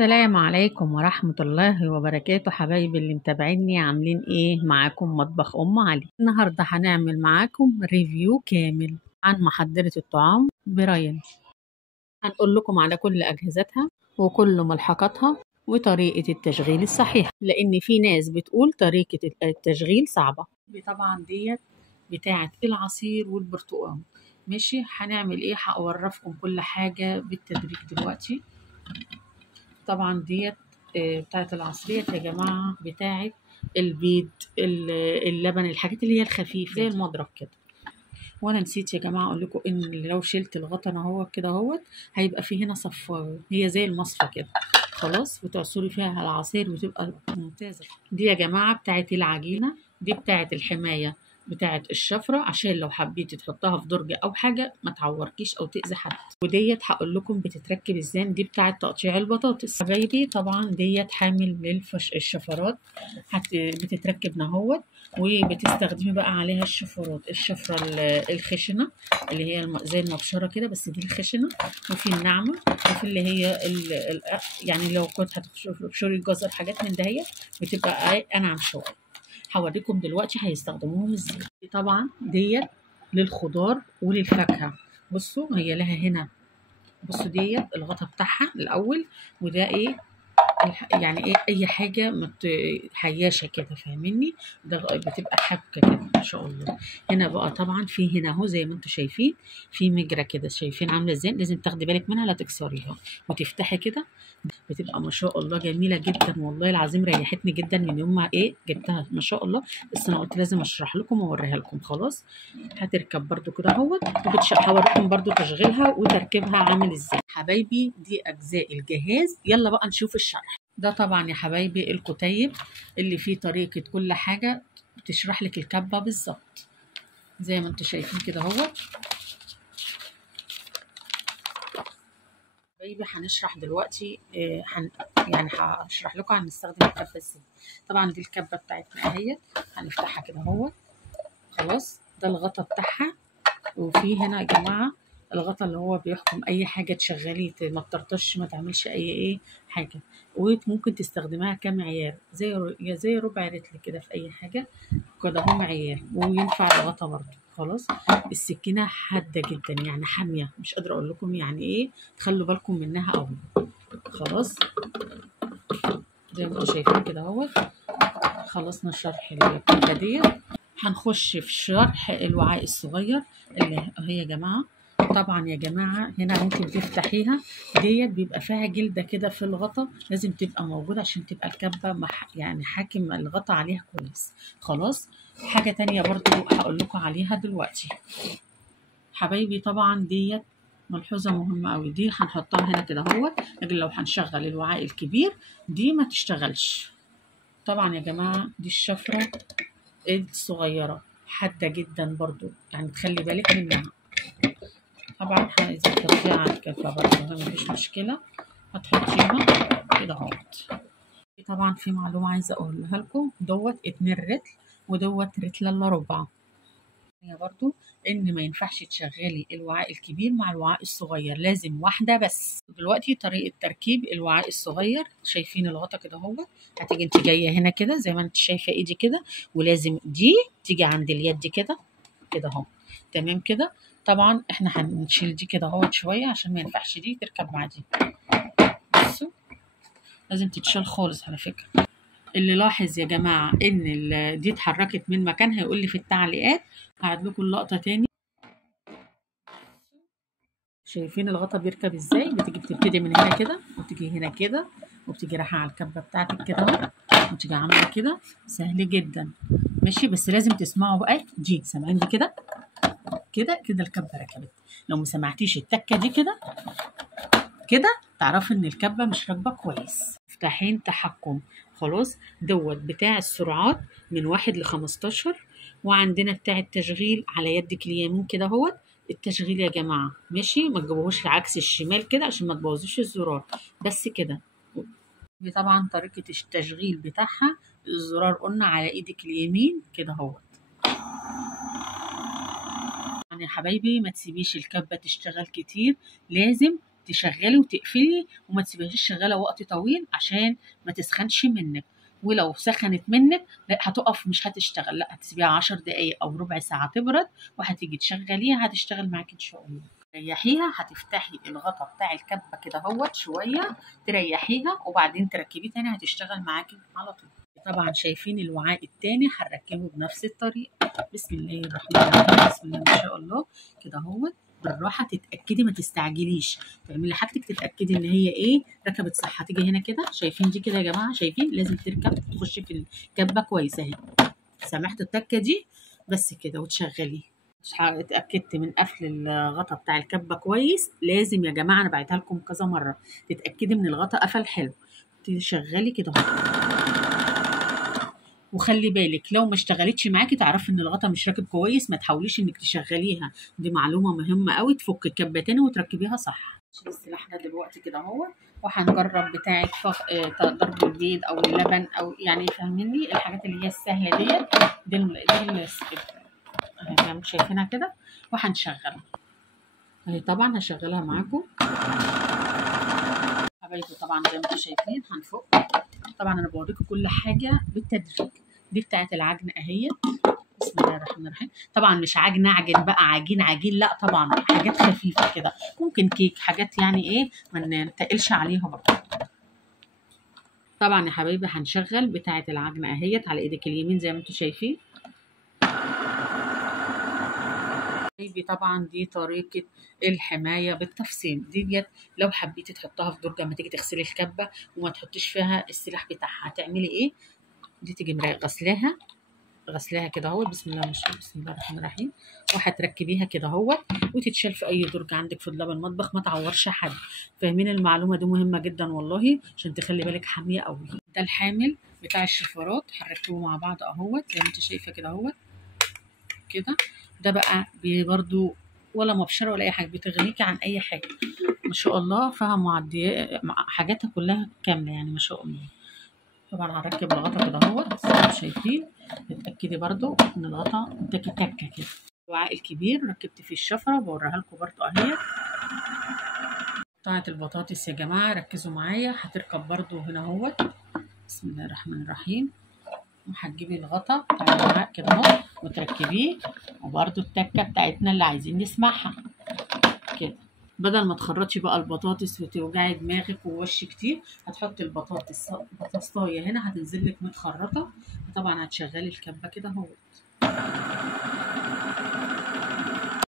السلام عليكم ورحمة الله وبركاته، حبايبي اللي متابعيني عاملين ايه؟ معاكم مطبخ ام علي. النهاردة هنعمل معاكم ريفيو كامل عن محضرة الطعام براين. هنقول لكم على كل اجهزتها وكل ملحقاتها وطريقة التشغيل الصحيحة، لان في ناس بتقول طريقة التشغيل صعبة. طبعا ديت بتاعة العصير والبرتقال. ماشي، هنعمل ايه؟ هوريكم كل حاجة بالتدريج دلوقتي. طبعا ديت بتاعت العصرية يا جماعة، بتاعت البيض، اللبن، الحاجات اللي هي الخفيفة زي المضرب كده. وانا نسيت يا جماعة اقول لكم ان لو شلت الغطا اهو كده اهوت هيبقى فيه هنا صفارة، هي زي المصفى كده. خلاص، وتعصري فيها العصير وتبقى ممتازة. دي يا جماعة بتاعت العجينة، دي بتاعت الحماية بتاعت الشفرة، عشان لو حبيتي تحطها في درج او حاجة ما تعوركيش او تأذي حد. وديت هقول لكم بتتركب ازاي. دي بتاعت تقطيع البطاطس حبايبي. طبعا ديت حامل الشفرات، بتتركب نهوت، وبتستخدمي بقى عليها الشفرة الخشنة اللي هي زي المبشرة كده، بس دي الخشنة، وفي الناعمة، وفي اللي هي يعني لو كنت هتبشري جزر حاجات من دهيت بتبقى انعم شوية. هوريكم دلوقتي هيستخدموهم ازاي. طبعا ديت للخضار وللفاكهة. بصوا هي لها هنا، بصوا ديت الغطا بتاعها الاول، وده ايه يعني ايه، اي حاجه حياشه كده، فاهميني؟ ده بتبقى حبكه كده ما شاء الله. هنا بقى طبعا في هنا اهو زي ما انتم شايفين في مجرى كده، شايفين عامله ازاي؟ لازم تاخدي بالك منها لا تكسريها، وتفتحي كده بتبقى ما شاء الله جميله جدا. والله العظيم ريحتني جدا من يوم ما جبتها ما شاء الله. بس انا قلت لازم اشرح لكم واوريها لكم. خلاص، هتركب برده كده اهوت، هوريكم برده تشغيلها وتركيبها عامل ازاي. حبايبي دي اجزاء الجهاز، يلا بقى نشوف الشرح. ده طبعا يا حبايبي الكتيب اللي فيه طريقه كل حاجه، بتشرح لك الكبه بالظبط زي ما انتم شايفين كده اهوت. حبايبي هنشرح دلوقتي يعني هشرح لكم هنستخدم الكبه ازاي. طبعا دي الكبه بتاعتنا اهي، هنفتحها كده اهو. خلاص، ده الغطا بتاعها. وفي هنا يا جماعه الغطا اللي هو بيحكم اي حاجه تشغليه، ما تطرطش، ما تعملش اي حاجه. وممكن تستخدمها كمعيار، زي ربع رتل كده في اي حاجه كده، هو معيار. وينفع الغطا برضه. خلاص، السكينه حاده جدا يعني حاميه، مش قادره اقول لكم يعني ايه، تخلوا بالكم منها قوي. خلاص، زي ما انتم شايفين كده اهو. خلصنا شرح الكبه ديت، هنخش في شرح الوعاء الصغير اللي هي يا جماعه. طبعا يا جماعه هنا ممكن تفتحيها، ديت بيبقى فيها جلده كده في الغطا، لازم تبقى موجوده عشان تبقى الكبه يعني حاكم الغطا عليها كويس. خلاص، حاجه تانية برضو هقول لكم عليها دلوقتي حبايبي. طبعا ديت ملحوظه مهمه قوي، دي هنحطها هنا كده اهوت، لكن لو هنشغل الوعاء الكبير دي ما تشتغلش. طبعا يا جماعه دي الشفره الصغيره حاده جدا برضو، يعني تخلي بالك منها. طبعا اذا تحطيها على الكفه برضو مفيش مشكله، هتحطيها كده اهوت. طبعا في معلومه عايزه اقولها لكم، دوت 2 رتل ودوت رتل الا ربع. هي برضو ان ما ينفعش تشغلي الوعاء الكبير مع الوعاء الصغير، لازم واحده بس. دلوقتي طريقه تركيب الوعاء الصغير، شايفين الغطا كده اهو. هتيجي انت جايه هنا كده زي ما انت شايفه ايدي كده، ولازم دي تيجي عند اليد كده كده اهو، تمام كده. طبعا احنا هنشيل دي كده اهو شويه عشان ما ينفعش دي تركب مع دي. بصوا لازم تتشال خالص على فكره. اللي لاحظ يا جماعه ان دي اتحركت من مكانها يقول لي في التعليقات، هعيد لكم اللقطه تاني. شايفين الغطا بيركب ازاي؟ بتبتدي من هنا كده، وتيجي هنا كده، وبتيجي رايحه على الكبه بتاعتك كده اهو، وتيجي عامله كده. سهل جدا ماشي، بس لازم تسمعوا بقى دي، سامعين دي كده كده كده الكبه ركبت. لو ما سمعتيش التكه دي كده كده تعرفي ان الكبه مش راكبه كويس. مفتاحين تحكم. خلاص، دوت بتاع السرعات من 1 ل15، وعندنا بتاع التشغيل على يدك اليمين كده اهوت. التشغيل يا جماعه ماشي، ما تجيبوهوش عكس الشمال كده عشان ما تبوظوش الزرار، بس كده. دي طبعا طريقه التشغيل بتاعها، الزرار قلنا على ايدك اليمين كده اهوت. يعني يا حبايبي ما تسيبيش الكبه تشتغل كتير، لازم تشغلي وتقفلي وما تسيبيهاش شغاله وقت طويل عشان ما تسخنش منك. ولو سخنت منك لا هتقف مش هتشتغل، لا هتسيبيها 10 دقايق او ربع ساعه تبرد وهتيجي تشغليها هتشتغل معاكي ان شاء الله. تريحيها، هتفتحي الغطا بتاع الكبه كده اهوت شويه، تريحيها وبعدين تركبيه تاني هتشتغل معاكي على طول. طبعا شايفين الوعاء التاني هنركبه بنفس الطريقه. بسم الله الرحمن الرحيم، بسم الله ما شاء الله كده اهوت. بالراحه تتاكدي ما تستعجليش، تعملي حاجتك تتاكدي ان هي ايه ركبت صح. هتيجي هنا كده، شايفين دي كده يا جماعه، شايفين لازم تركب تخش في الكبه كويس اهي. سامحتوا التكه دي بس كده وتشغليه. اتاكدت من قفل الغطا بتاع الكبه كويس. لازم يا جماعه انا بعتها لكم كذا مره، تتاكدي من الغطا قفل حلو. تشغلي كده وخلي بالك لو ما اشتغلتش معاكي تعرفي ان الغطا مش راكب كويس، ما تحاوليش انك تشغليها. دي معلومه مهمه قوي، تفك الكبه تاني وتركبيها صح. بس احنا دلوقتي كده اهو وهنجرب بتاعه ضرب البيض او اللبن او يعني فاهميني الحاجات اللي هي السهله ديت. دي اهي شايفينها كده وهنشغلها اهي. طبعا هشغلها معاكم حبايبي. طبعا زي ما انتم شايفين هنفك. طبعا انا بوريكم كل حاجه بالتدريج. دي بتاعه العجن اهي. بسم الله الرحمن الرحيم. طبعا مش عجن عجن بقى عجين عجين، لا طبعا حاجات خفيفه كده، ممكن كيك، حاجات يعني ايه ما نتقلش عليها برضه. طبعا يا حبايبي هنشغل بتاعه العجن اهيت على ايدك اليمين زي ما انتم شايفين. طبعا دي طريقه الحمايه بالتفصيل ديت. لو حبيتي تحطها في درج لما تيجي تغسلي الكبه وما تحطيش فيها السلاح بتاعها هتعملي ايه؟ دي تيجي غسلاها كده اهو. بسم الله بسم الله الرحمن الرحيم. وهتركبيها كده اهو وتتشال في اي درج عندك في دولاب المطبخ، ما تعورش حد. فاهمين المعلومه دي مهمه جدا والله عشان تخلي بالك حاميه قوي. ده الحامل بتاع الشفرات هنركبه مع بعض اهو زي ما انت شايفه كده اهو كده. ده بقى برضو ولا مبشره ولا اي حاجه، بتغنيكي عن اي حاجه ما شاء الله. فيها معديات حاجاتها كلها كامله يعني ما شاء الله. طبعا هركب الغطا كده اهو زي ما شايفين. اتاكدي برضو ان الغطا تكه تكه كده. الوعاء الكبير ركبت فيه الشفره بوريها لكم برضو اهي. قطعه البطاطس يا جماعه ركزوا معايا هتركب برضو هنا اهو. بسم الله الرحمن الرحيم. وهتجيبي الغطا بتاع الوعاء كده اهو وتركبيه، وبرضو التكه بتاعتنا اللي عايزين نسمعها كده. بدل ما تخرطي بقى البطاطس وتوجعي دماغك ووش كتير، هتحطي البطاطسايه هنا هتنزل لك متخرطه. طبعا هتشغلي الكبه كده اهو.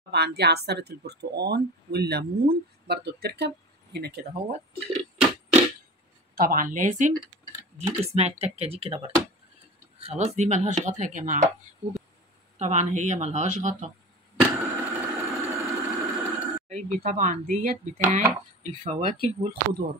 طبعا دي عصاره البرتقال والليمون برضو بتركب هنا كده اهو. طبعا لازم دي تسمعي التكه دي كده برضو. خلاص دي ملهاش غطا يا جماعه. طبعا هي ملهاش غطا. طبعا ديت بتاعه الفواكه والخضار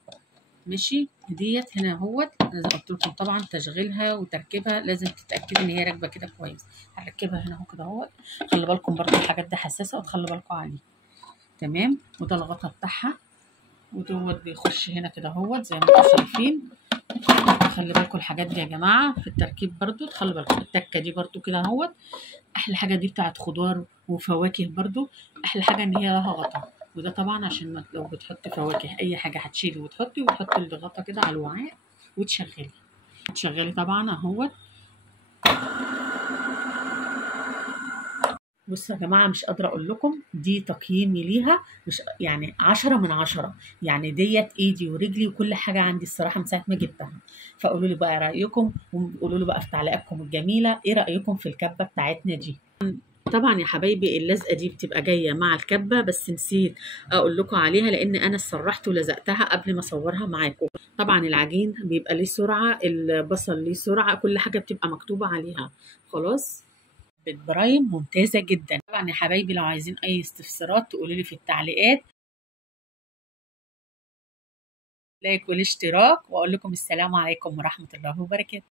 ماشي. ديت هنا اهوت انا قلت لكم طبعا تشغيلها وتركيبها لازم تتاكدي ان هي راكبه كده كويس. هنركبها هنا اهو كده اهوت. خلي بالكم برضو الحاجات دي حساسه وتخلي بالكم عليه. تمام. وده الغطا بتاعها ودوت بيخش هنا كده اهوت زي ما انتم شايفين. خلي بالكم الحاجات دي يا جماعه في التركيب برضو تخلي بالكم. التكه دي برضو كده اهوت احلى حاجه، دي بتاعت خضار وفواكه برضو. احلى حاجه ان هي لها غطا. وده طبعا عشان لو بتحطي فواكه اي حاجه هتشيلي وتحطي الغطا كده على الوعاء وتشغلي طبعا اهوت. بصوا يا جماعه مش قادره اقول لكم دي تقييمي ليها مش يعني 10 من 10 يعني. ديت ايدي ورجلي وكل حاجه عندي الصراحه من ساعه ما جبتها. فقولوا لي بقى رايكم وقولوا لي بقى في تعليقاتكم الجميله ايه رايكم في الكبه بتاعتنا دي. طبعا يا حبايبي اللزقه دي بتبقى جايه مع الكبه بس نسيت اقول لكم عليها لان انا سرحت ولزقتها قبل ما اصورها معاكم. طبعا العجين بيبقى ليه سرعه، البصل ليه سرعه، كل حاجه بتبقى مكتوبه عليها. خلاص برايم ممتازه جدا. طبعا يا حبايبي لو عايزين اي استفسارات تقولوا لي في التعليقات. لايك والاشتراك واقول لكم السلام عليكم ورحمه الله وبركاته.